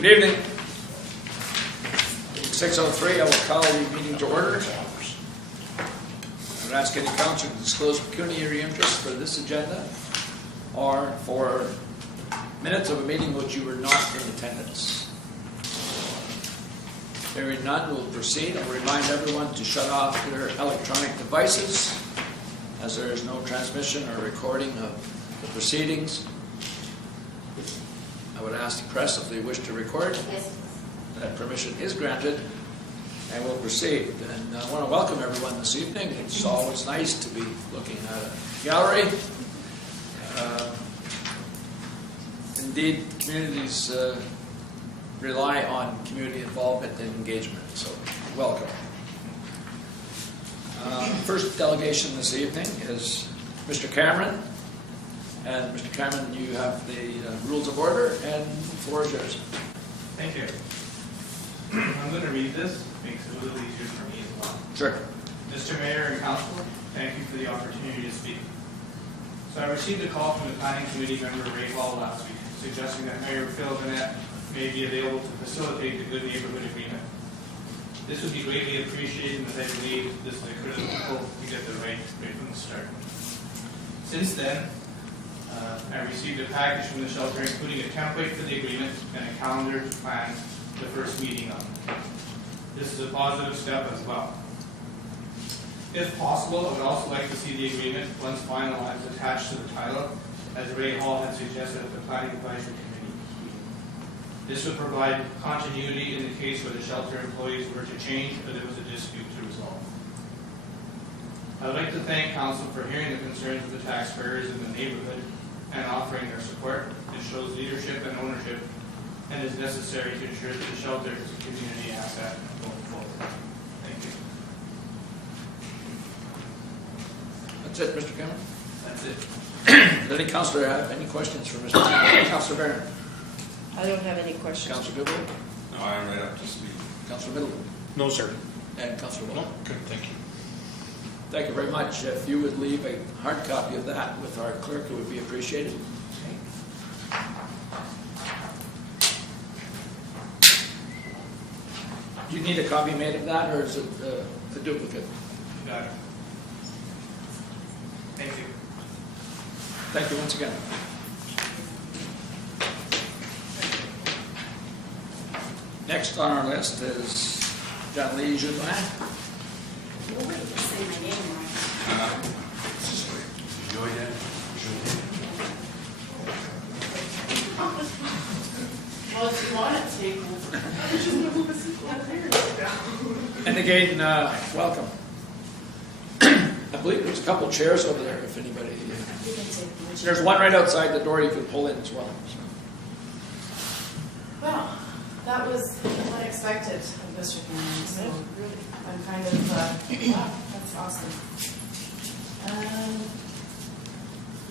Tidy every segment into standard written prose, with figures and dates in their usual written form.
Good evening. 6:03, I will call the meeting to order. I would ask any councillor to disclose pecuniary interest for this agenda or for minutes of a meeting which you were not in attendance. Hearing none, we'll proceed. I'll remind everyone to shut off their electronic devices as there is no transmission or recording of the proceedings. I would ask the press if they wish to record. Yes. That permission is granted, and we'll proceed. And I want to welcome everyone this evening. It's always nice to be looking at a gallery. Indeed, communities rely on community involvement and engagement, so welcome. First delegation this evening is Mr. Cameron. And Mr. Cameron, you have the rules of order, and the floor is yours. Thank you. I'm going to read this. Makes it a little easier for me as well. Sure. Mr. Mayor and Council, thank you for the opportunity to speak. So I received a call from the Planning Committee member Ray Hall last week, suggesting that Mayor Phil Bennett may be available to facilitate the Good Neighborhood Agreement. This would be greatly appreciated, as I believe this is a critical to get the right from the start. Since then, I received a package from the shelter including a template for the agreement and a calendar to plan the first meeting on. This is a positive step as well. If possible, I would also like to see the agreement, once finalized, attached to the title, as Ray Hall had suggested at the Planning Advisory Committee. This would provide continuity in the case where the shelter employees were to change or there was a dispute to resolve. I would like to thank Council for hearing the concerns of the taxpayers in the neighborhood and offering their support. It shows leadership and ownership and is necessary to ensure that the shelter is a community asset going forward. Thank you. That's it, Mr. Cameron. That's it. Does any councillor have any questions for Mr. Cameron? Councillor Barron. I don't have any questions. Councillor Goodwin. No, I'm right up to speed. Councillor Middleton. No, sir. And Councillor Wall. No, good, thank you. Thank you very much. If you would leave a hard copy of that with our clerk, it would be appreciated. Do you need a copy made of that, or is it a duplicate? You got it. Thank you. Thank you once again. Next on our list is John Lee Judin. Oh, wait, you say my name right. Well, if you want it, take And again, welcome. I believe there's a couple chairs over there if anybody... There's one right outside the door you can pull in as well. So. Well, that was unexpected of Mr. Cameron, so I'm kind of, wow, that's awesome.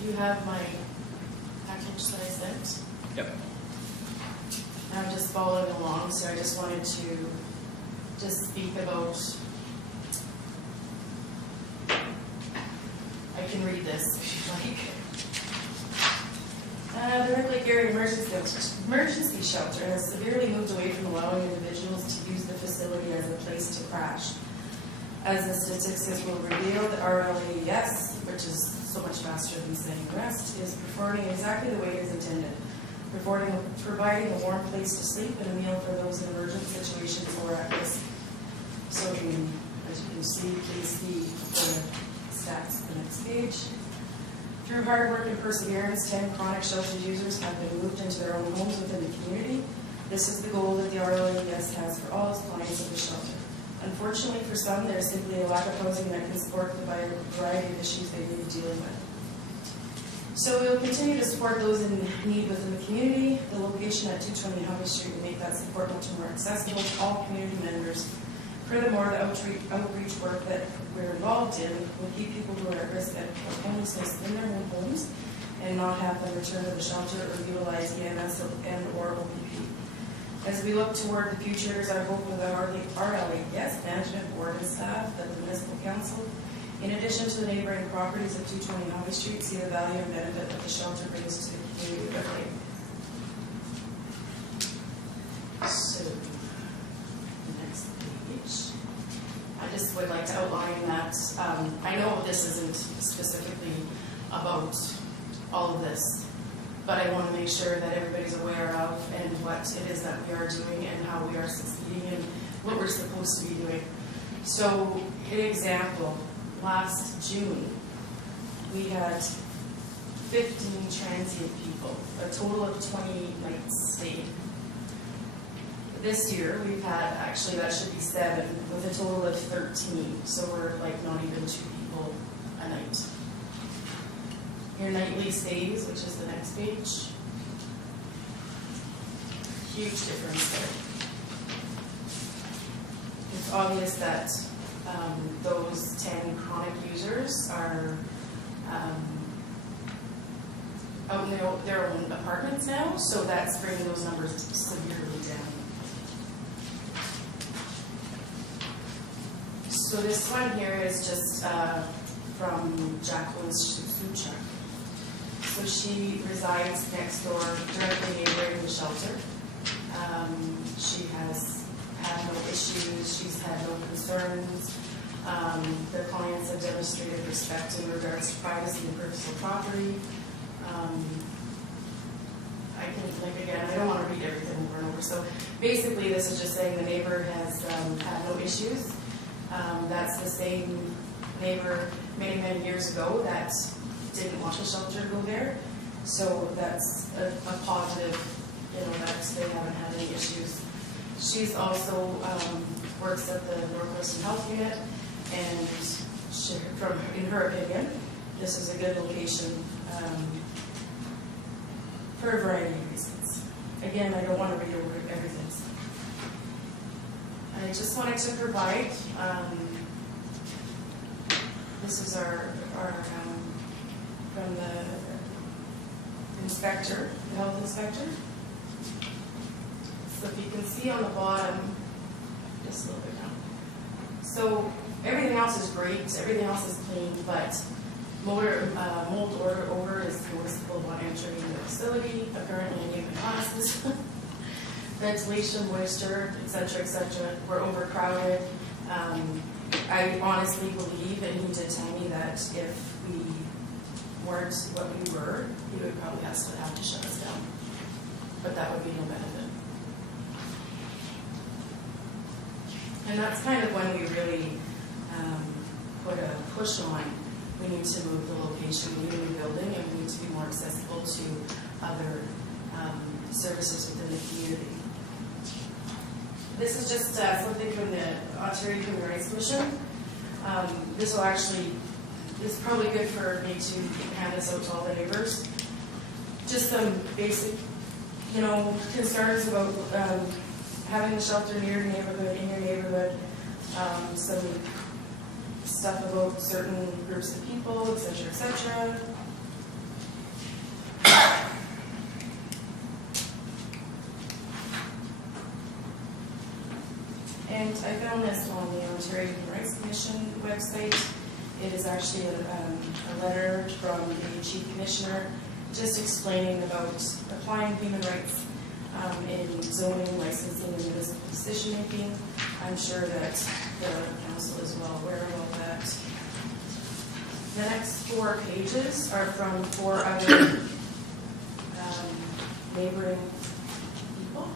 You have my package that I sent. Yep. I'm just following along, so I just wanted to just speak about, I can read this if you'd like. The Red Lake Area Emergency Shelter has severely moved away from allowing individuals to use the facility as a place to crash. As the statistics will reveal, the RLAES, which is so much faster than saying rest, is performing exactly the way it is intended, providing a warm place to sleep and a meal for those in emergent situations or at risk. So as you can see, please see the stats on the next page. Through hard work and perseverance, 10 chronic shelter users have been moved into their own homes within the community. This is the goal that the RLAES has for all its clients of the shelter. Unfortunately for some, there is simply a lack of housing that can support the variety of issues they may be dealing with. So we will continue to support those in need within the community. The location at 220 Highway Street will make that support much more accessible to all community members. Furthermore, the outreach work that we're involved in will keep people who are at risk of homelessness in their own homes and not have them return to the shelter or utilize EMS and or OPP. As we look toward the future, it is our hope with our RLAES management board and staff that the municipal council, in addition to the neighboring properties of 220 Highway Street, see the value and benefit that the shelter brings to the community of Red Lake. about all of this. But I want to make sure that everybody's aware of and what it is that we are doing and how we are succeeding and what we're supposed to be doing. So, an example, last June, we had 15 transient people, a total of 28 nights stayed. This year, we've had, actually that should be 7, with a total of 13. So we're like not even 2 people a night. Your nightly stays, which is the next page. Huge difference there. It's obvious that those 10 chronic users are out in their own apartments now, so that's bringing those numbers severely down. So this one here is just from Jacqueline Suchak. So she resides next door, directly neighboring the shelter. She has had no issues, she's had no concerns. The clients have demonstrated respect in regards to privacy and personal property. I don't want to read everything over and over. So basically this is just saying the neighbor has had no issues. That's the same neighbor many, many years ago that didn't want a shelter to go there. So that's a positive, that they haven't had any issues. She's also works at the Northwestern Health Unit, and in her opinion, this is a good location for a variety of reasons. Again, I don't want to read over everything. I just wanted to provide, this is our from the inspector, the health inspector. So if you can see on the bottom, just a little bit down. So everything else is great, everything else is clean, but mold odor is noticeable upon entering the facility, apparently in human classes. Ventilation, moisture, etc., we're overcrowded. I honestly believe, and he did tell me that if we weren't what we were, he would probably have to shut us down. But that would be no benefit. And that's kind of when we really put a push on, we need to move the location, we need a new building, and we need to be more accessible to other services within the community. This is just something from the Ontario Human Rights Commission. This is probably good for me to hand this out to all the neighbors. Just some basic, concerns about having a shelter near your neighborhood, in your neighborhood, some stuff about certain groups of people, etc., And I found this on the Ontario Human Rights Commission website. It is actually a letter from the Chief Commissioner just explaining about applying human rights in zoning, licensing, and municipal decision-making. I'm sure that the council is well aware of all that. The next 4 pages are from 4 other neighboring people.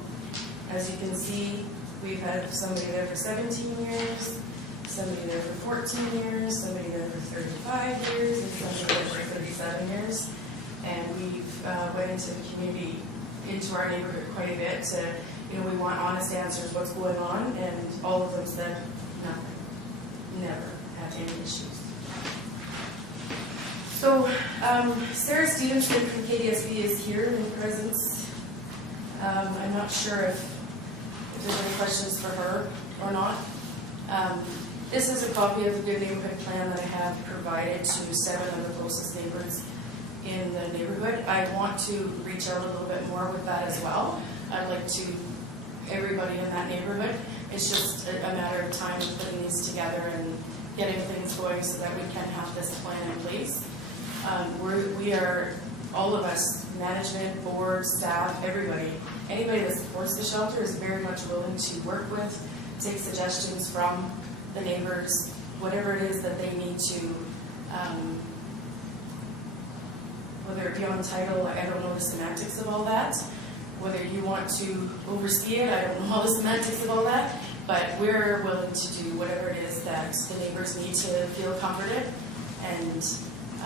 As you can see, we've had somebody there for 17 years, somebody there for 14 years, somebody there for 35 years, and somebody there for 37 years. And we've went into the community, into our neighborhood quite a bit to, we want honest answers, what's going on, and all of them said nothing, never had any issues. So, Sarah Stevenson from KDSB is here in presence. I'm not sure if there's any questions for her or not. This is a copy of the Good Neighborhood Plan that I have provided to 7 of the closest neighbors in the neighborhood. I want to reach out a little bit more with that as well. I'd like to, everybody in that neighborhood, it's just a matter of time of putting these together and getting things going so that we can have this plan in place. We are, all of us, management, board, staff, everybody, anybody that supports the shelter is very much willing to work with, take suggestions from the neighbors, whatever it is that they need to whether it be on title, I don't know the semantics of all that. Whether you want to oversee it, I don't know all the semantics of all that, but we're willing to do whatever it is that the neighbors need to feel comforted. And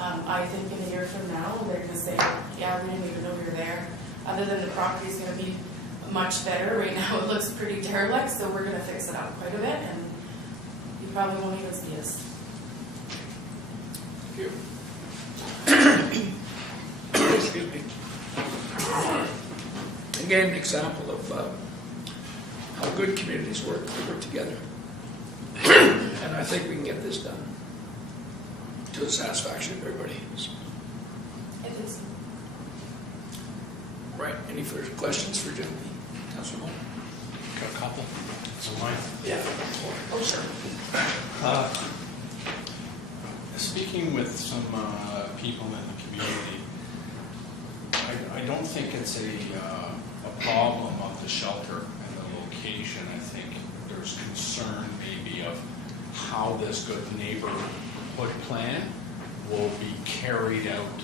I think in a year from now, they're gonna say, yeah, we didn't even know we were there. Other than the property's gonna be much better. Right now it looks pretty derelict, so we're gonna fix it up quite a bit, and you probably won't even see us. Thank you. Excuse me. Again, an example of how good communities work. They work together. And I think we can get this done to the satisfaction of everybody. It is. Right, any further questions for Jim? Councilor Moore? Got a couple. So mine. Yeah. Oh, sure. Speaking with some people in the community, I don't think it's a problem of the shelter and the location. I think there's concern maybe of how this good neighborhood plan will be carried out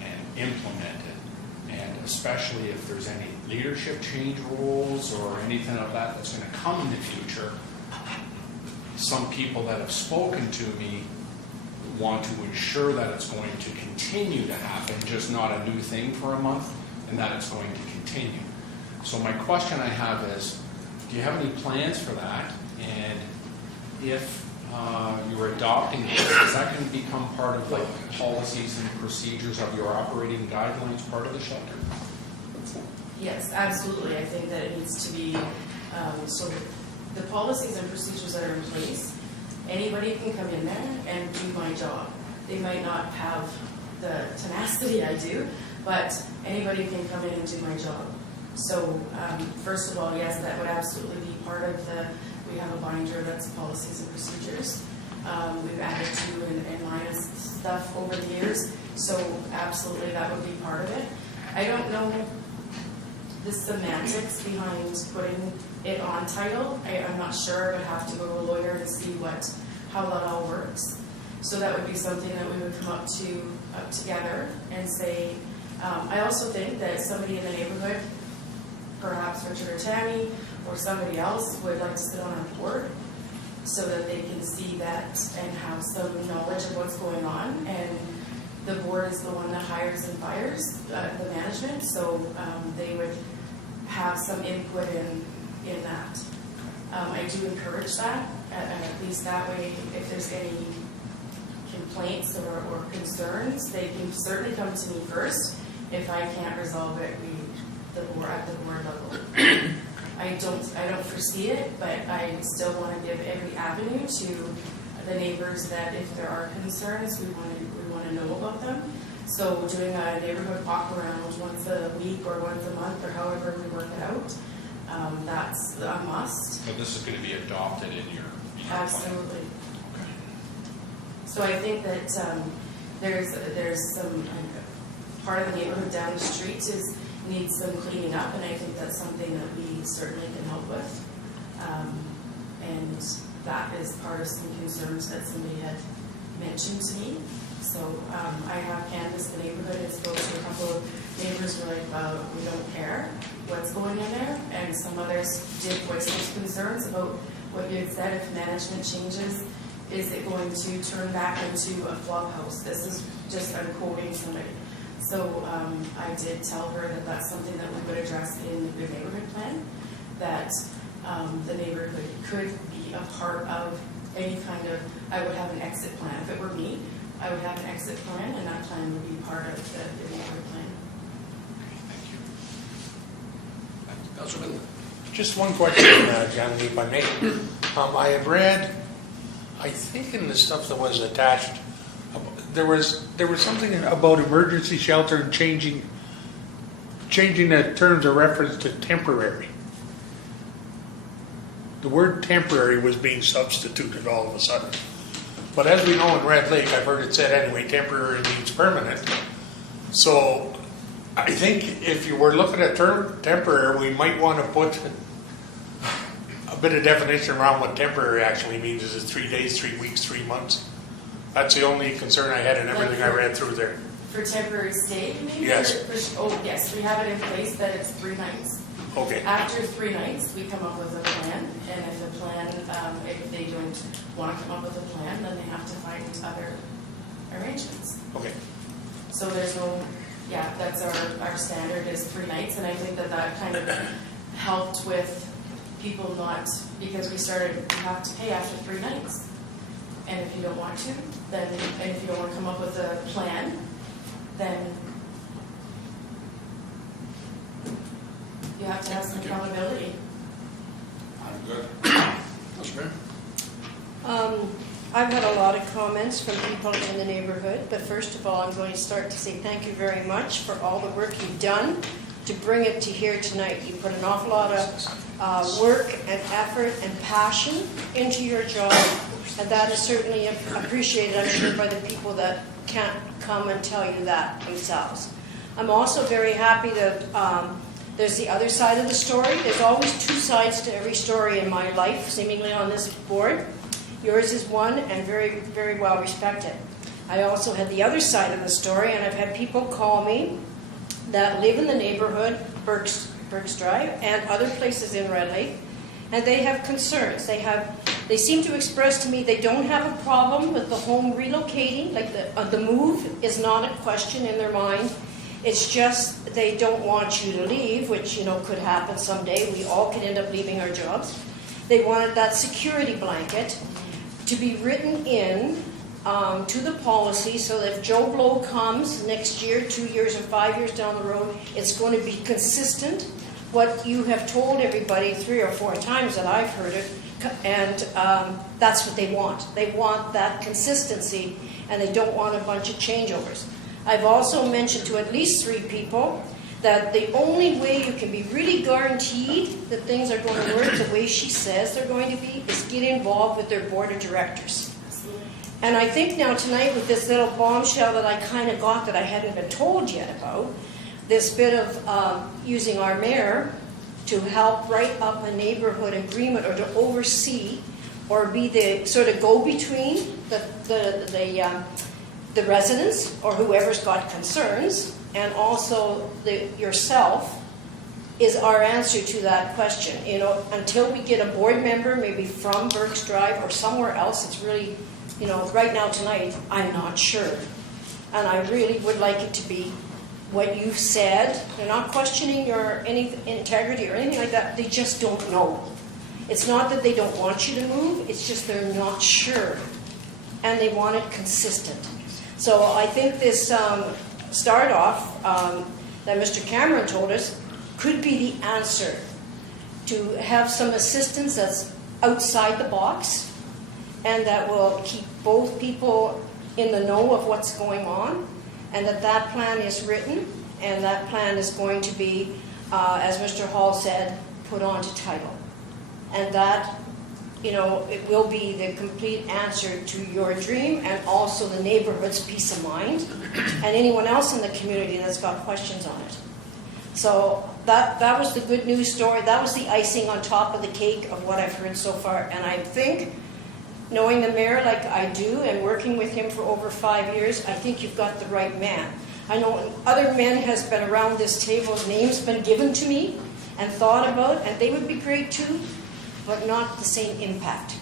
and implemented. And especially if there's any leadership change rules or anything of that that's going to come in the future, some people that have spoken to me want to ensure that it's going to continue to happen, just not a new thing for a month, and that it's going to continue. So my question I have is, do you have any plans for that? And if you're adopting this, is that going to become part of like policies and procedures of your operating guidelines, part of the shelter? Yes, absolutely. I think that it needs to be, so the policies and procedures that are in place, anybody can come in there and do my job. They might not have the tenacity I do, but anybody can come in and do my job. So first of all, yes, that would absolutely be part of we have a binder that's policies and procedures. We've added to and minus stuff over the years, so absolutely that would be part of it. I don't know the semantics behind putting it on title. I'm not sure. I would have to go to a lawyer and see how that all works. So that would be something that we would come up together and say. I also think that somebody in the neighborhood, perhaps Richard or Tammy or somebody else, would like to sit on our board so that they can see that and have some knowledge of what's going on. And the board is the one that hires and fires the management, so they would have some input in that. I do encourage that, at least that way, if there's any complaints or concerns, they can certainly come to me first. If I can't resolve it, at the board level. I don't foresee it, but I still want to give every avenue to the neighbors that if there are concerns, we want to know about them. So doing a neighborhood walk around once a week or once a month or however we work it out, that's a must. But this is going to be adopted in your plan. Absolutely. Okay. So I think that there's some part of the neighborhood down the street needs some cleaning up, and I think that's something that we certainly can help with. And that is part of some concerns that somebody had mentioned to me. So I have canvassed the neighborhood and spoke to a couple of neighbors who were like, well, we don't care what's going in there. And some others did voice those concerns about what you had said. If management changes, is it going to turn back into a flop house? This is just, I'm quoting somebody. So I did tell her that that's something that we would address in the neighborhood plan, that the neighborhood could be a part of any kind of, I would have an exit plan. If it were me, I would have an exit plan, and that plan would be part of the neighborhood plan. Thank you. Councilor Miller? Just one question, John, if I may. I had read, I think in the stuff that was attached, there was something about emergency shelter and changing the terms of reference to temporary. The word temporary was being substituted all of a sudden. But as we know in Red Lake, I've heard it said anyway, temporary means permanent. So I think if you were looking at term temporary, we might want to put a bit of definition around what temporary actually means. Is it 3 days, 3 weeks, 3 months? That's the only concern I had in everything I read through there. For temporary stay, you mean? Yes. Oh, yes, we have it in place that it's 3 nights. Okay, After 3 nights, we come up with a plan, and if the plan, if they don't want to come up with a plan, then they have to find other arrangements. okay. So there's no, yeah, that's our standard is 3 nights, and I think that kind of helped with people not, because we started, you have to pay after 3 nights. And if you don't want to, then, and if you don't want to come up with a plan, then you have to have some accountability. I'm good. Councilor Mayor? I've had a lot of comments from people in the neighborhood, but first of all, I'm going to start to say thank you very much for all the work you've done to bring it to here tonight. You put an awful lot of work and effort and passion into your job, and that is certainly appreciated, I'm sure, by the people that can't come and tell you that themselves. I'm also very happy that there's the other side of the story. There's always 2 sides to every story in my life, seemingly on this board. Yours is one and very, very well respected. I also had the other side of the story, and I've had people call me that live in the neighborhood, Burks Drive, and other places in Red Lake, and they have concerns. They seem to express to me they don't have a problem with the home relocating, like the move is not a question in their mind. It's just they don't want you to leave, which could happen someday. We all could end up leaving our jobs. They wanted that security blanket to be written in to the policy so that if Joe Blow comes next year, 2 years or 5 years down the road, it's going to be consistent. What you have told everybody 3 or 4 times that I've heard it, and that's what they want. They want that consistency, and they don't want a bunch of changeovers. I've also mentioned to at least 3 people that the only way you can be really guaranteed that things are going to work the way she says they're going to be is get involved with their board of directors. And I think now tonight with this little bombshell that I kind of got that I hadn't been told yet about, this bit of using our mayor to help write up a neighborhood agreement or to oversee or be the sort of go-between the residents or whoever's got concerns, and also yourself, is our answer to that question. Until we get a board member, maybe from Burks Drive or somewhere else, it's really, right now tonight, I'm not sure. And I really would like it to be what you've said. They're not questioning your integrity or anything like that. They just don't know. It's not that they don't want you to move, it's just they're not sure. And they want it consistent. So I think this start off that Mr. Cameron told us could be the answer to have some assistance that's outside the box and that will keep both people in the know of what's going on, and that plan is written, and that plan is going to be, as Mr. Hall said, put onto title. And that, it will be the complete answer to your dream and also the neighborhood's peace of mind and anyone else in the community that's got questions on it. So that was the good news story. That was the icing on top of the cake of what I've heard so far. And I think, knowing the mayor like I do and working with him for over 5 years, I think you've got the right man. I know other men has been around this table, names been given to me and thought about, and they would be great too, but not the same impact.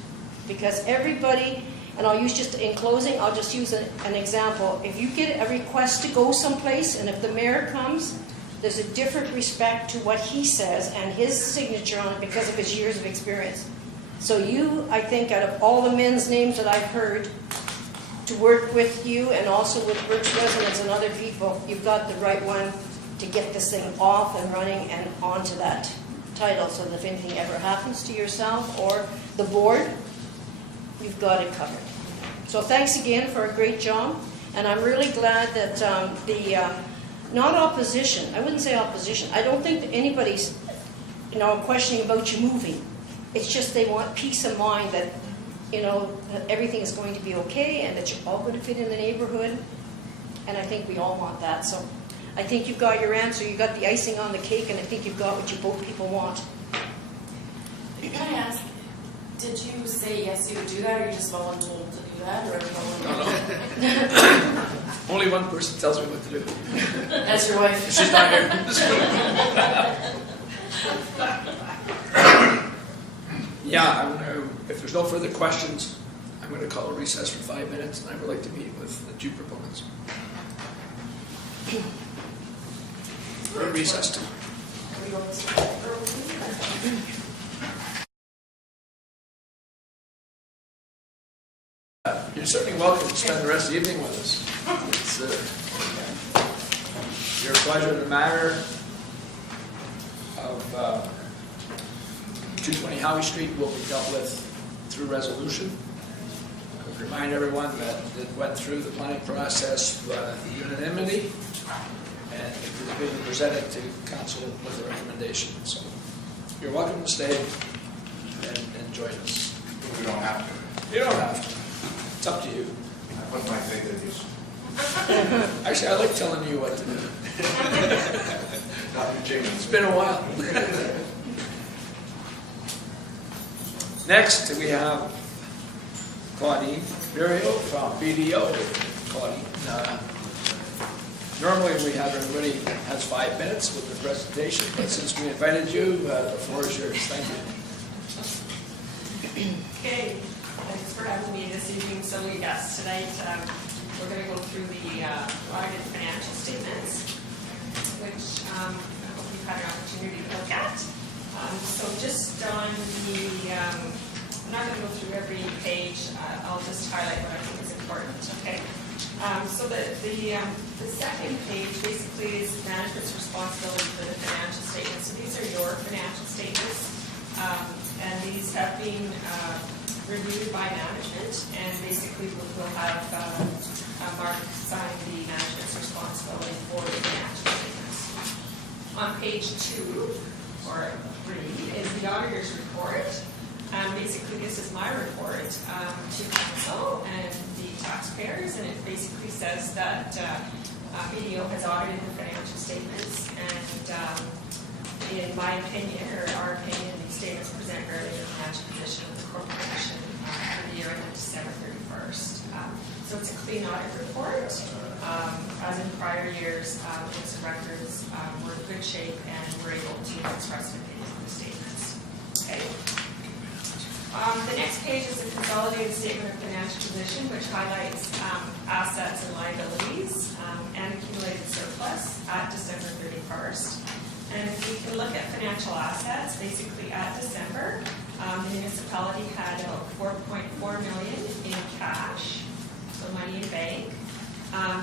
Because everybody, and I'll use just, in closing, I'll just use an example. If you get a request to go someplace, and if the mayor comes, there's a different respect to what he says and his signature on it because of his years of experience. So you, I think, out of all the men's names that I've heard, to work with you and also with Burks residents and other people, you've got the right one to get this thing off and running and onto that title, so that if anything ever happens to yourself or the board, you've got it covered. So thanks again for a great job, and I'm really glad that not opposition, I wouldn't say opposition, I don't think that anybody's questioning about you moving. It's just they want peace of mind that that everything is going to be okay and that you're all going to fit in the neighborhood, and I think we all want that. So I think you've got your answer, you got the icing on the cake, and I think you've got what you both people want. Can I ask, did you say yes you would do that, or you just volunteered to do that, or No. Only one person tells me what to do. That's your wife. She's not here. Yeah, I'm gonna, if there's no further questions, I'm going to call a recess for 5 minutes, and I would like to meet with the two proponents. We're in recess too. You're certainly welcome to spend the rest of the evening with us. It's your pleasure. The matter of 220 Howie Street will be dealt with through resolution. I would remind everyone that it went through the planning process unanimity, and it is being presented to council with a recommendation. So you're welcome to stay and join us. We don't have to. You don't have to. It's up to you. I put my faith in you. Actually, I like telling you what to do. Nothing changes. It's been a while. Next, we have Claudine Muriel from BDO. Claudine, normally we have everybody has 5 minutes with the presentation, but since we invited you, the floor is yours. Thank you. Okay, thanks for having me this evening. So yes, tonight we're going to go through the audited financial statements, which I hope you've had an opportunity to look at. So just on the, I'm not going to go through every page. I'll just highlight what I think is important. Okay. So the second page basically is management's responsibility for the financial statements. So these are your financial statements. And these have been reviewed by management, and basically we'll have Mark sign the management's responsibility for the financial statements. On page 2, or 3, is the auditor's report. Basically this is my report to council and the taxpayers, and it basically says that BDO has audited the financial statements, and in my opinion, or our opinion, these statements present fairly the financial position of the corporation for the year ended December 31st. So it's a clean audit report. As in prior years, its records were in good shape, and we're able to express an opinion on the statements. Okay. The next page is a consolidated statement of financial position, which highlights assets and liabilities and accumulated surplus at December 31st. And if we can look at financial assets, basically at December, the municipality had about $4.4 million in cash, so money in bank.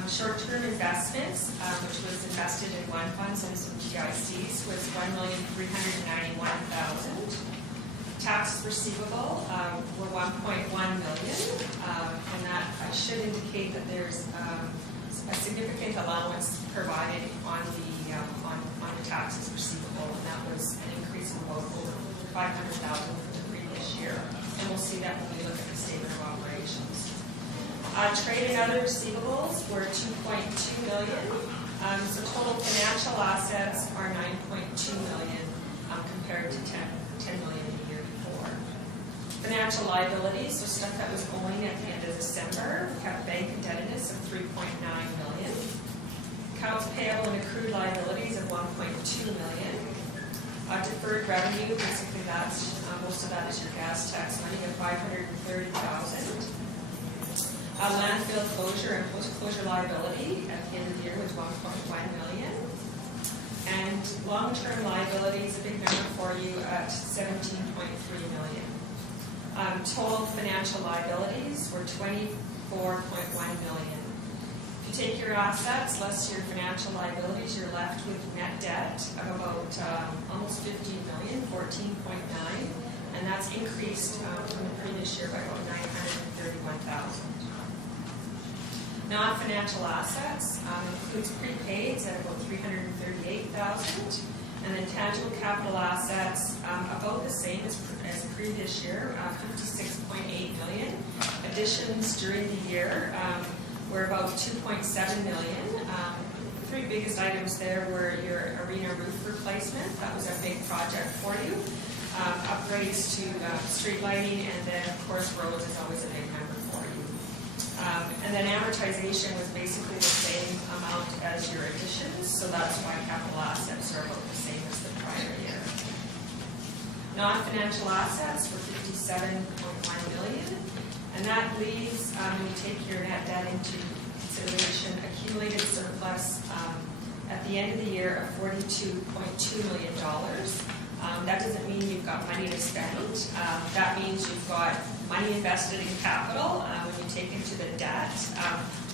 Short-term investments, which was invested in one funds and some GICs, was $1,391,000. Taxes receivable were $1.1 million, and that I should indicate that there's a significant allowance provided on the taxes receivable, and that was an increase of about over $500,000 from the previous year. And we'll see that when we look at the statement of operations. Trade and other receivables were $2.2 million. So total financial assets are $9.2 million compared to $10 million the year before. Financial liabilities, so stuff that was owing at the end of December, we have bank indebtedness of $3.9 million. Accounts payable and accrued liabilities of $1.2 million. Deferred revenue, basically that's most of that is your gas tax money of $530,000. Landfill closure and post-closure liability at the end of the year was $1.1 million. And long-term liabilities, a big number for you at $17.3 million. Total financial liabilities were $24.1 million. If you take your assets less your financial liabilities, you're left with net debt of about almost $15 million, $14.9, and that's increased from the previous year by about $931,000. Non-financial assets includes prepaids at about $338,000, and then tangible capital assets about the same as previous year, $56.8 million. Additions during the year were about $2.7 million. The three biggest items there were your arena roof replacement. That was a big project for you. Upgrades to street lighting, and then of course roads is always a big number for you. And then amortization was basically the same amount as your additions, so that's why capital assets are about the same as the prior year. Non-financial assets were $57.1 million, and that leaves, when you take your net debt into consideration, accumulated surplus at the end of the year of $42.2 million. That doesn't mean you've got money to spend. That means you've got money invested in capital. When you take into the debt,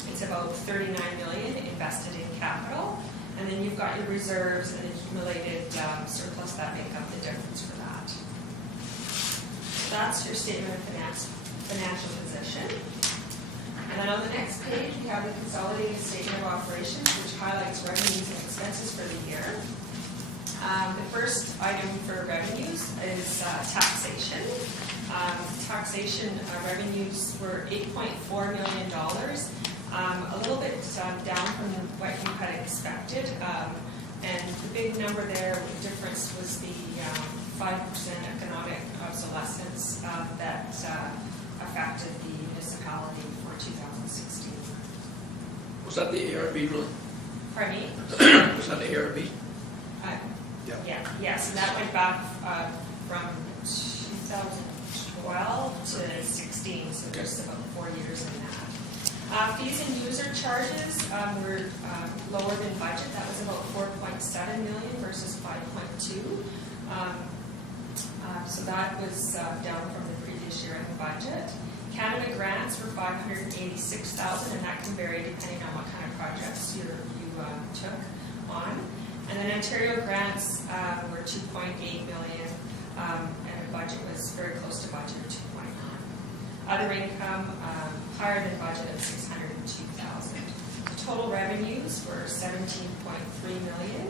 it's about $39 million invested in capital. And then you've got your reserves and accumulated surplus that make up the difference for that. That's your statement of financial position. And then on the next page, we have the consolidated statement of operations, which highlights revenues and expenses for the year. The first item for revenues is taxation. Taxation revenues were $8.4 million, a little bit down from what you had expected. And the big number there, the difference was the 5% economic obsolescence that affected the municipality for 2016. Was that the ARB ruling? Pardon me? Was that the ARB? Yeah, yes, and that went back from 2012 to 16, so there's about 4 years in that. Fees and user charges were lower than budget. That was about $4.7 million versus $5.2. So that was down from the previous year in the budget. Canada grants were $586,000, and that can vary depending on what kind of projects you took on. And then Ontario grants were $2.8 million, and the budget was very close to budget of $2.9. Other income higher than budget at $602,000. The total revenues were $17.3 million.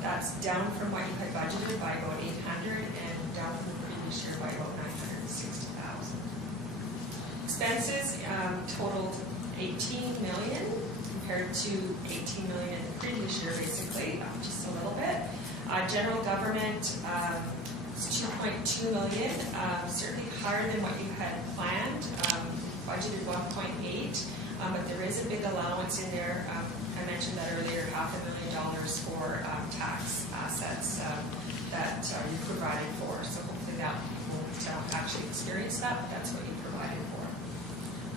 That's down from what you had budgeted by about $800,000, and down from the previous year by about $960,000. Expenses totaled $18 million compared to $18 million in the previous year, basically, just a little bit. General government is $2.2 million, certainly higher than what you had planned. Budgeted $1.8, but there is a big allowance in there. I mentioned that earlier, $500,000 for tax assets that you provided for. So hopefully that won't actually experience that, but that's what you provided for.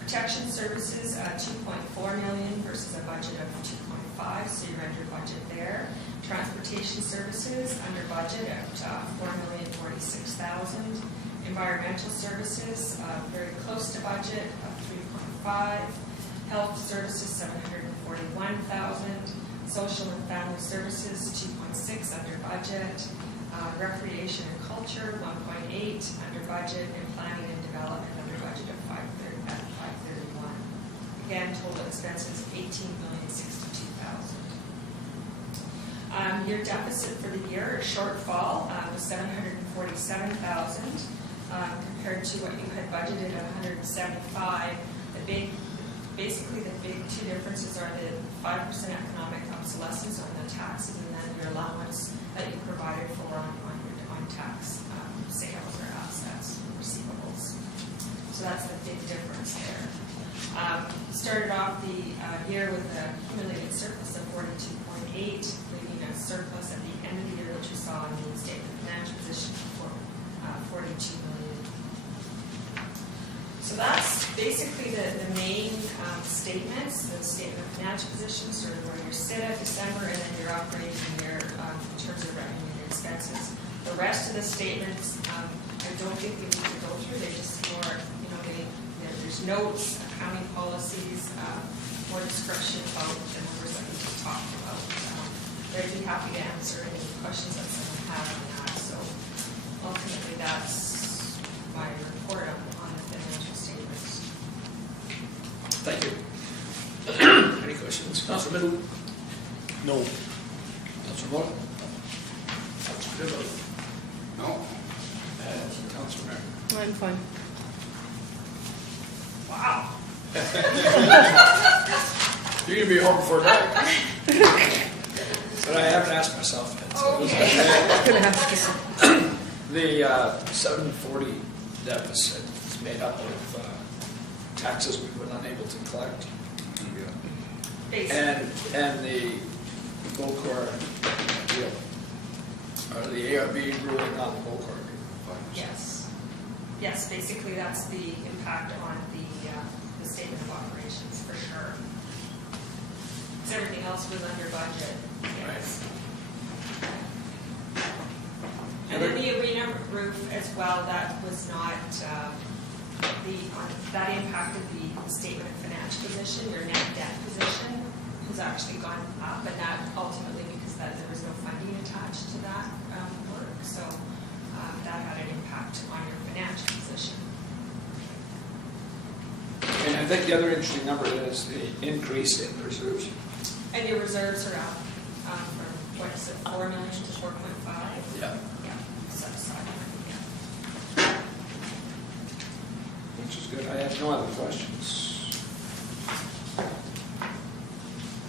Protection services, $2.4 million versus a budget of $2.5, so you're under budget there. Transportation services, under budget at $4,046,000. Environmental services, very close to budget of $3.5. Health services, $741,000. Social and family services, $2.6 under budget. Recreation and culture, $1.8 under budget, and planning and development under budget of $531. Again, total expenses $18,062,000. Your deficit for the year, shortfall, was $747,000 compared to what you had budgeted at $175. Basically the big two differences are the 5% economic obsolescence on the taxes, and then your allowance that you provided for on tax sales or assets, receivables. So that's the big difference there. Started off the year with an accumulated surplus of 42.8, leaving a surplus at the end of the year, which you saw in the statement of financial position for $42 million. So that's basically the main statements, the statement of financial position, sort of where you sit at December, and then your operating year in terms of revenue and expenses. The rest of the statements, I don't think we need to go through. They're just more, there's notes, accounting policies, more description about the numbers that we just talked about. I'd be happy to answer any questions that someone has on that. So ultimately, that's my report on the financial statements. Thank you. Any questions? Councilor Middleton? No. Councilor Moore? Councilor Bidwell? No. Councilor Mayor? I'm fine. Wow. You're going to be home before dark. But I haven't asked myself yet. So the 740 deficit is made up of taxes we were unable to collect. Basically, And the Volcor deal, or the ARB ruling on the Volcor deal. yes. Yes, basically that's the impact on the statement of operations, for sure. 'Cause everything else was under budget, yes. And then the arena roof as well, that was not, that impacted the statement of financial position, your net debt position has actually gone up, and that ultimately because there was no funding attached to that work, so that had an impact on your financial position. And I think the other interesting number is the increase in reserves. And your reserves are up from, what is it, 4 million to 4.5? Yeah. Yeah, set aside, yeah. Which is good. I have no other questions.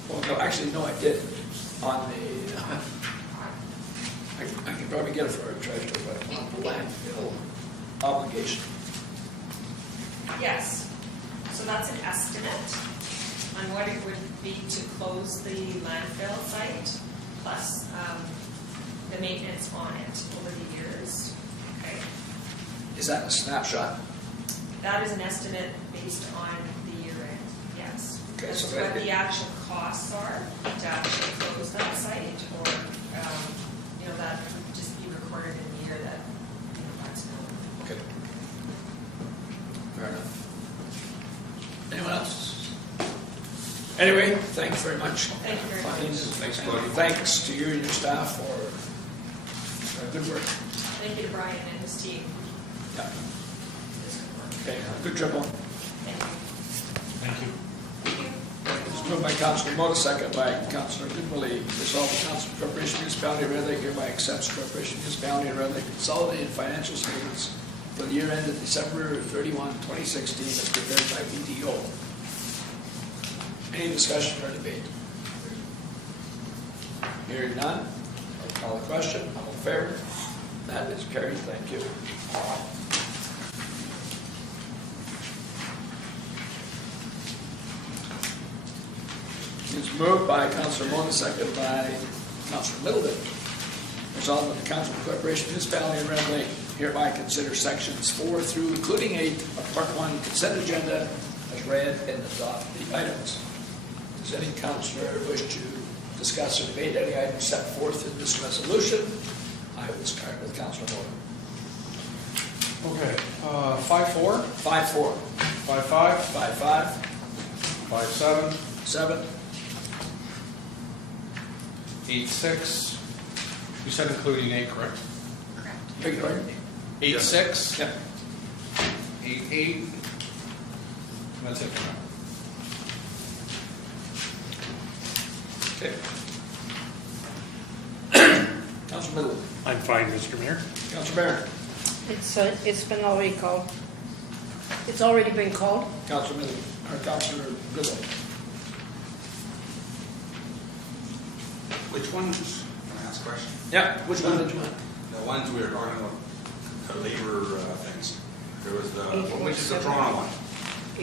Well, no, actually, no, I did. On the, I can probably get it for our treasurer, but on the landfill obligation. Yes, so that's an estimate on what it would be to close the landfill site, plus the maintenance on it over the years, okay? Is that a snapshot? That is an estimate based on the year end, yes. Okay, As so to what that- the actual costs are to actually close that site, or, that would just be recorded in the year that, that's known. Okay. Fair enough. Anyone else? Anyway, thanks very much. Thank you very much. Thanks, And Claudia. thanks to you and your staff for good work. Thank you to Brian and his team. Yeah. This good work. Okay, good job on. Thank you. Thank you. It's moved by Councilor Mota, second by Councilor Goodwillie. Resolved the Council Corporation Municipality of Red Lake hereby accepts Corporation Municipality of Red Lake consolidated financial statements for the year ended December 31, 2016, as prepared by BDO. Any discussion or debate? Hearing none, I'll call the question. All in favor? That is carried. Thank you. It's moved by Councilor Mona, second by Councilor Middleton. Resolved that the Council of Corporation Municipality of Red Lake hereby consider sections 4 through including 8 of Part 1 consent agenda as read and adopt the items. Does any councillor wish to discuss or debate any items set forth in this resolution? I will start with Councilor Mona. Okay, 5-4, 5-4, 5-5, 5-5, 5-7, 7, 8-6. You said including 8, correct? Correct. beg your pardon? 8-6, Yep. 8-8. That's it for now. Okay. Councilor Middleton. I'm fine, Mr. Mayor. Councilor Barron. It's been already called. It's already been called. Councilor Middleton, or Councilor Grizzle. Which ones, can I ask a question? Yeah, which one did you want? The ones we were talking about, the labor things. There was the, which is the 8.7. Toronto one?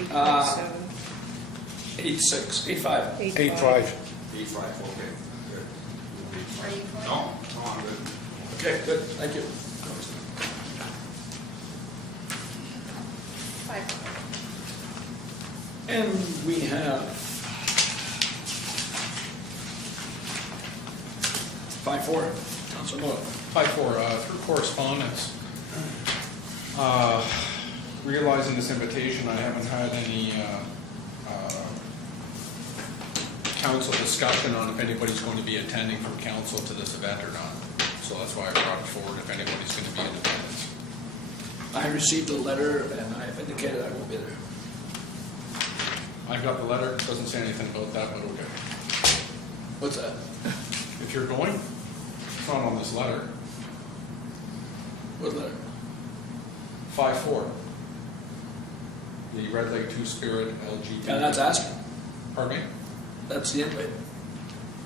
8.7. 8-6, 8-5. 8-5. 85, okay, good. Are you going? No, I'm good. Okay, good, thank you. And we have 5-4, Councilor Miller. 5-4, through correspondence. Realizing this invitation, I haven't had any council discussion on if anybody's going to be attending from council to this event or not. So that's why I brought it forward, if anybody's going to be in attendance. I received a letter and I have indicated I will be there. I got the letter, it doesn't say anything about that, but okay. What's that? If you're going, it's not on this letter. What letter? 5-4. The Red Lake Two-Spirit LGBT. Yeah, that's asking. Pardon me? That's the invite.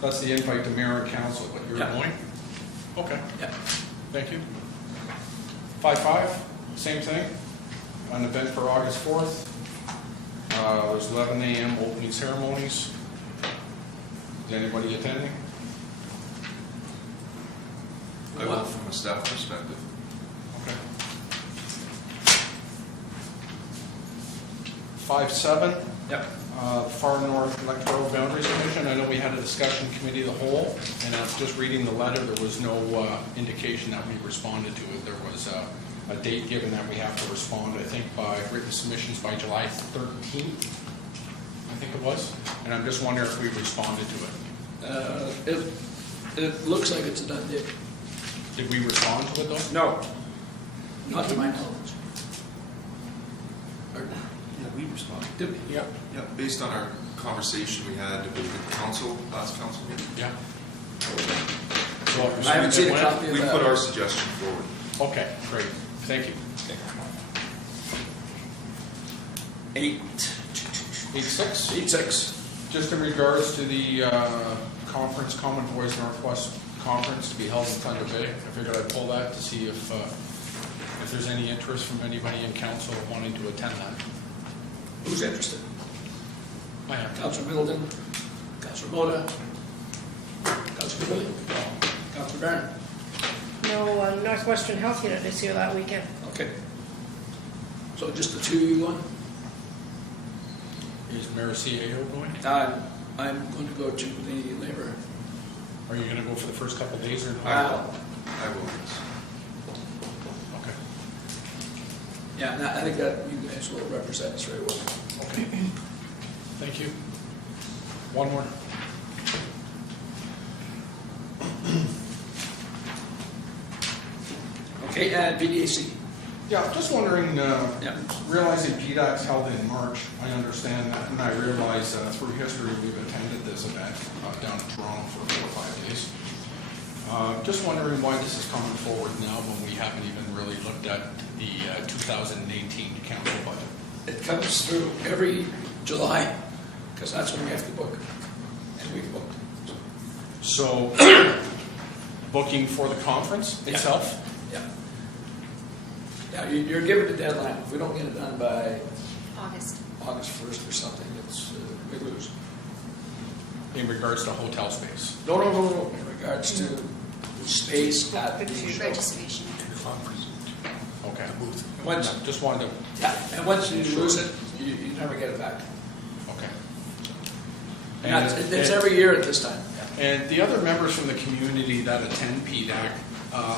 That's the invite to mayor and council, but you're Yeah. going? Okay, Yeah. thank you. 5-5, same thing, an event for August 4th. There's 11 a.m. opening ceremonies. Is anybody attending? I will from a staff perspective. Okay. 5-7. Yep. Far North Electoral Boundaries Commission. I know we had a discussion committee of the whole, and after just reading the letter, there was no indication that we responded to it. There was a date given that we have to respond, I think, by written submissions by July 13th, I think it was. And I'm just wondering if we responded to it. It looks like it's a done deal. Did we respond to it though? No, not to my knowledge. Yeah, we responded. Did we? Yep. Yeah, based on our conversation we had with the council, last council meeting. Yeah. I haven't seen a When? copy of We that. put our suggestion forward. Okay, great. Thank you. 8-6. 8-6. Just in regards to the conference, Common Voice Northwest Conference to be held in Thunder Bay, I figured I'd pull that to see if there's any interest from anybody in council wanting to attend that. Who's interested? I am. Councilor Middleton, Councilor Moda, Councilor Billy, Councilor Barron. No, Northwestern Health Unit is here that weekend. Okay. So just the two of you going? Is Mariciello going? I'm going to go to the labor. Are you going to go for the first couple of days or not? I will. Okay. Yeah, and I think that you guys will represent us very well. Okay. Thank you. One more. Okay, and PDAC. Yeah, just wondering, Yeah. realizing PDAC's held in March, I understand that, and I realize through history we've attended this event down in Toronto for 4 or 5 days. Just wondering why this is coming forward now when we haven't even really looked at the 2018 council budget. It comes through every July, because that's when we have to book. And we've booked. So, booking for the conference Yeah. itself? Yeah. Yeah, you're given a deadline. If we don't get it done by August. August 1st or something, it's, we lose. In regards to hotel space? No. In regards to space at the show. Registration. Okay. Once, Just wanted to, yeah, and once you lose it, you never get it back. okay. Yeah, it's every year at this time. And the other members from the community that attend PDAC,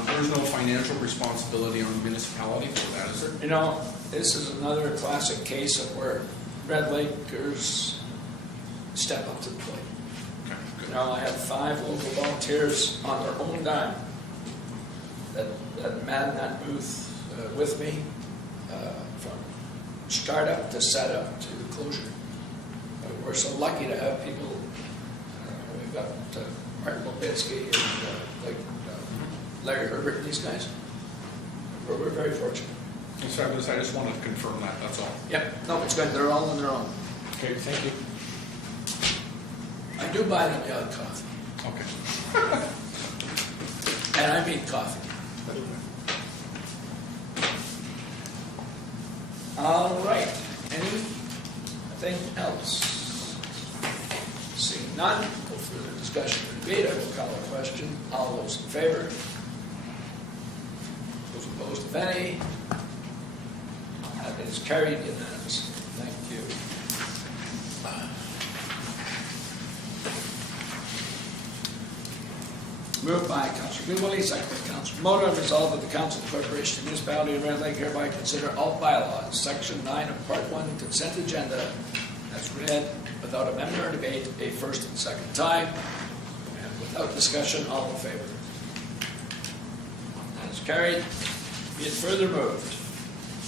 there's no financial responsibility on the municipality for that, is there? You know, this is another classic case of where Red Lakers step up to the plate. Okay, good. You know, I have 5 local volunteers on their own dime that man that booth with me from startup to setup to closure. We're so lucky to have people. We've got Martin Lopinski and Larry Herbert and these guys. We're very fortunate. So I just wanted to confirm that, that's all. Yep, no, it's good. They're all on their own. Okay, thank you. I do buy them the odd coffee, Okay. and I mean coffee. All right. Anything else? Seeing none, no further discussion or debate. I will call a question. All those in favor? Those opposed, if any? That is carried unanimously. Thank you. Moved by Councilor Goodwillie, second by Councilor Moda, resolved that the Council of the Corporation of the Municipality of Red Lake hereby consider all bylaws, Section 9 of Part 1 consent agenda as read without amendment or debate a first and second time, and without discussion, all in favor. That is carried. Be it further moved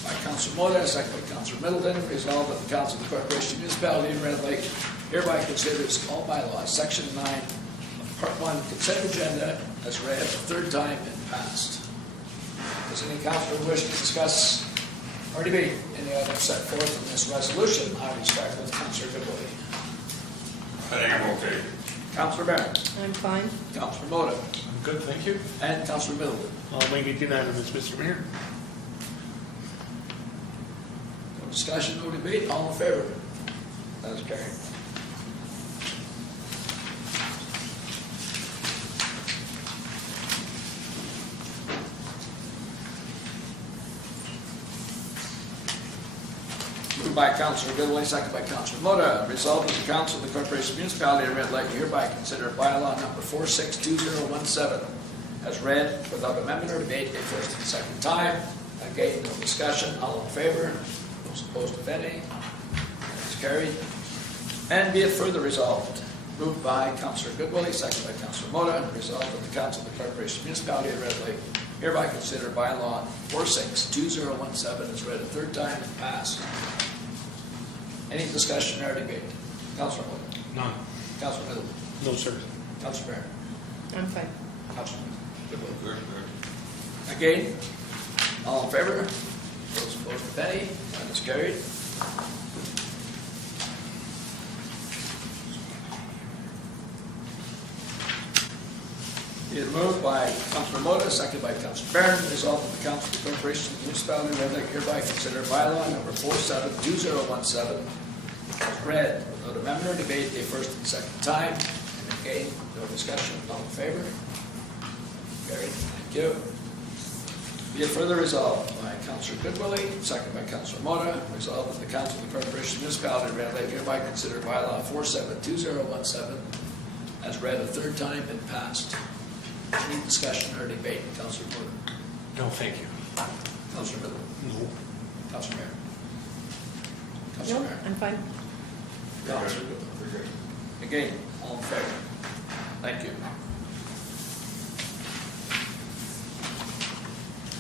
by Councilor Moda, second by Councilor Middleton, resolved that the Council of the Corporation of the Municipality of Red Lake hereby considers all bylaws, Section 9 of Part 1 consent agenda as read the third time and passed. Does any councilor wish to discuss or debate any item set forth in this resolution? I will start with Councilor Goodwillie. I think I'm okay. Councilor Barron. I'm fine. Councilor Moda. I'm good, thank you. And Councilor Middleton. I'll make it unanimous, Mr. Mayor. No discussion, no debate, all in favor? That is carried. Moved by Councilor Goodwin, second by Councilor Mota. Resolved that the Council of the Corporation Municipality of Red Lake hereby consider bylaw number 462017 as read without amendment or debate a first and second time. Again, no discussion. All in favor? Those opposed, if any? That is carried. And be it further resolved. Moved by Councilor Goodwillie, second by Councilor Mota. Resolved that the Council of the Corporation Municipality of Red Lake hereby consider bylaw 462017 as read a third time and passed. Any discussion or debate? Councilor Mota. None. Councilor Middleton. No, sir. Councilor Barron. I'm fine. Councilor Goodwillie. Good, good. Again, all in favor? Those opposed, if any? That is carried. It is moved by Councilor Mota, seconded by Councilor Barron. Resolved that the Council of the Corporation of the Municipality of Red Lake hereby consider bylaw number 472017 as read without amendment or debate a first and second time. And again, no discussion. All in favor? Carried. Thank you. Be it further resolved by Councilor Goodwillie, second by Councilor Mota. Resolved that the Council of the Corporation of the Municipality of Red Lake hereby consider bylaw 472017 as read a third time and passed. Any discussion or debate? Councilor Mota. No, thank you. Councilor Middleton. No. Councilor Barron. No, Councilor Barron. I'm fine. Councilor Goodwillie. Very good. Again, all in favor? Thank you.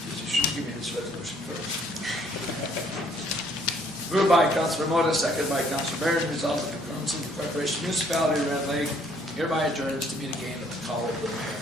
You should give me this resolution first. Moved by Councilor Mota, seconded by Councilor Barron. Resolved that the Council of the Corporation Municipality of Red Lake hereby adjourns to meet again at the call of the mayor.